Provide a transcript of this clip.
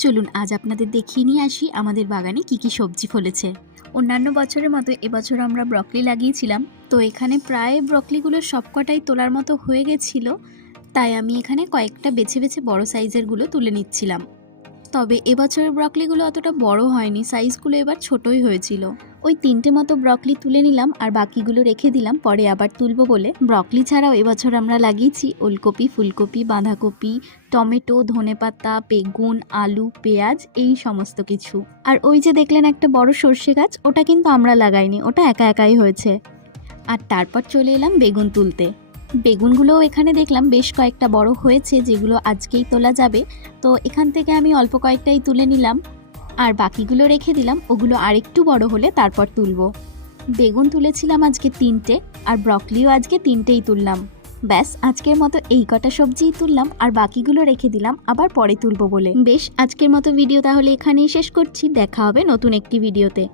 চলুন আজ আপনাদের দেখিয়ে নিয়ে আসি আমাদের বাগানে কি কি সবজি ফলেছে। অন্যান্য বছরের মতো এবছর আমরা ব্রকলি লাগিয়েছিলাম, তো এখানে প্রায় ব্রকলিগুলো সবকটাই তোলার মতো হয়ে গেছিল, তাই আমি এখানে কয়েকটা বেছে বেছে বড় সাইজেরগুলো তুলে নিচ্ছিলাম। তবে এবছরের ব্রকলিগুলো অতটা বড় হয়নি, সাইজগুলো এবার ছোটই হয়েছিল। ওই 3টে মতো ব্রকলি তুলে নিলাম আর বাকিগুলো রেখে দিলাম পরে আবার তুলবো বলে। ব্রকলি ছাড়াও এবছর আমরা লাগিয়েছি ওলকপি, ফুলকপি, বাঁধাকপি, টমেটো, ধনেপাতা, বেগুন, আলু, পেঁয়াজ, এই সমস্ত কিছু। আর ওই যে দেখলেন একটা বড় সর্ষে গাছ, ওটা কিন্তু আমরা লাগাইনি, ওটা একা একাই হয়েছে। আর তারপর চলে এলাম বেগুন তুলতে। বেগুনগুলোও এখানে দেখলাম বেশ কয়েকটা বড় হয়েছে, যেগুলো আজকেই তোলা যাবে। তো এখান থেকে আমি অল্প কয়েকটাই তুলে নিলাম আর বাকিগুলো রেখে দিলাম, ওগুলো আরেকটু বড় হলে তারপর তুলবো। বেগুন তুলেছিলাম আজকে 3টে আর ব্রকলিও আজকে 3টেই তুললাম। ব্যাস আজকের মতো এই কটা সবজিই তুললাম আর বাকিগুলো রেখে দিলাম আবার পরে তুলবো বলে। বেশ, আজকের মতো ভিডিও তাহলে এখানেই শেষ করছি, দেখা হবে নতুন একটি ভিডিওতে।